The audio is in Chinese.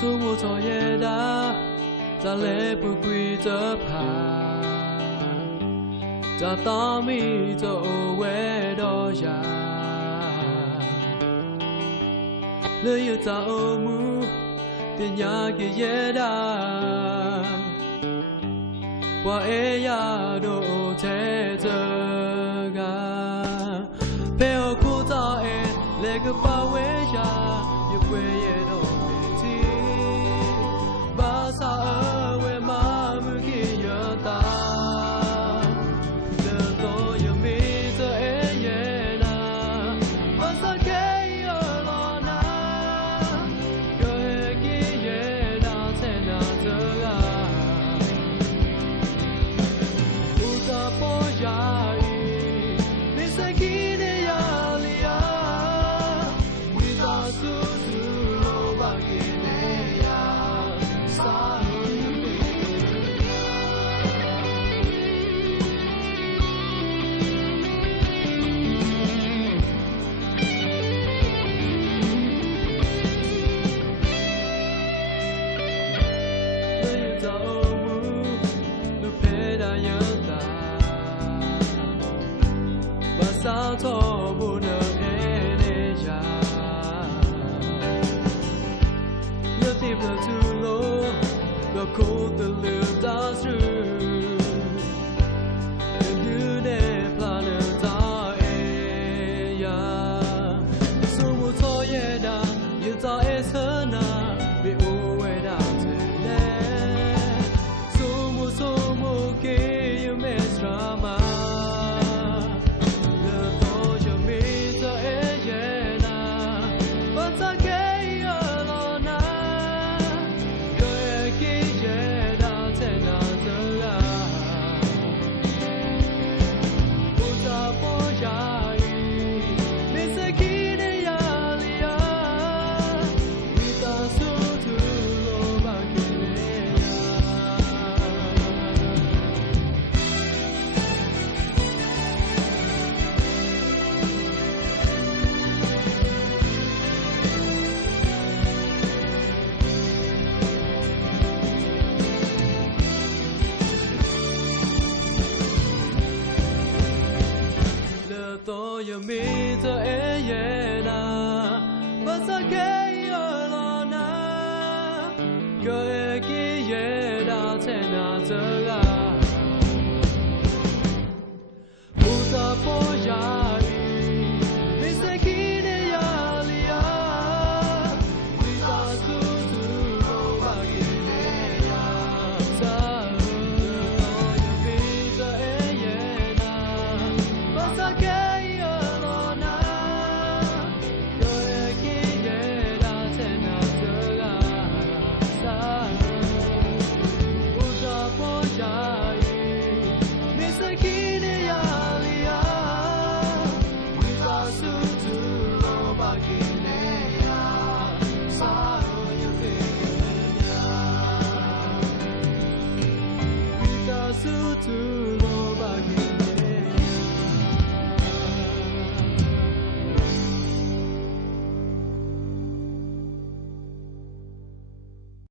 苏木错也大，咱来不归这怕，咱当米走为多呀，了又咱欧木，天涯给也大，我也呀都在这个，陪我哭早哎，那个包围呀，也不也都。sao cho buồn ê ya nhớ tìm là tu lô và cố tự lừa ta sư như đẹp là lời ta ê ya số một thôi ê đã như ta ê sơ na bị u ê đã thế lẽ số một kia yêu mẹ drama tôi giờ mi giờ e ye na và sa ke yo lo na go e ki ye da che na zhe ga u ta po ya mi se ki ne ya li ya mi ta su su ro ba ki ne ya sa tôi giờ mi giờ e ye na và sa ke to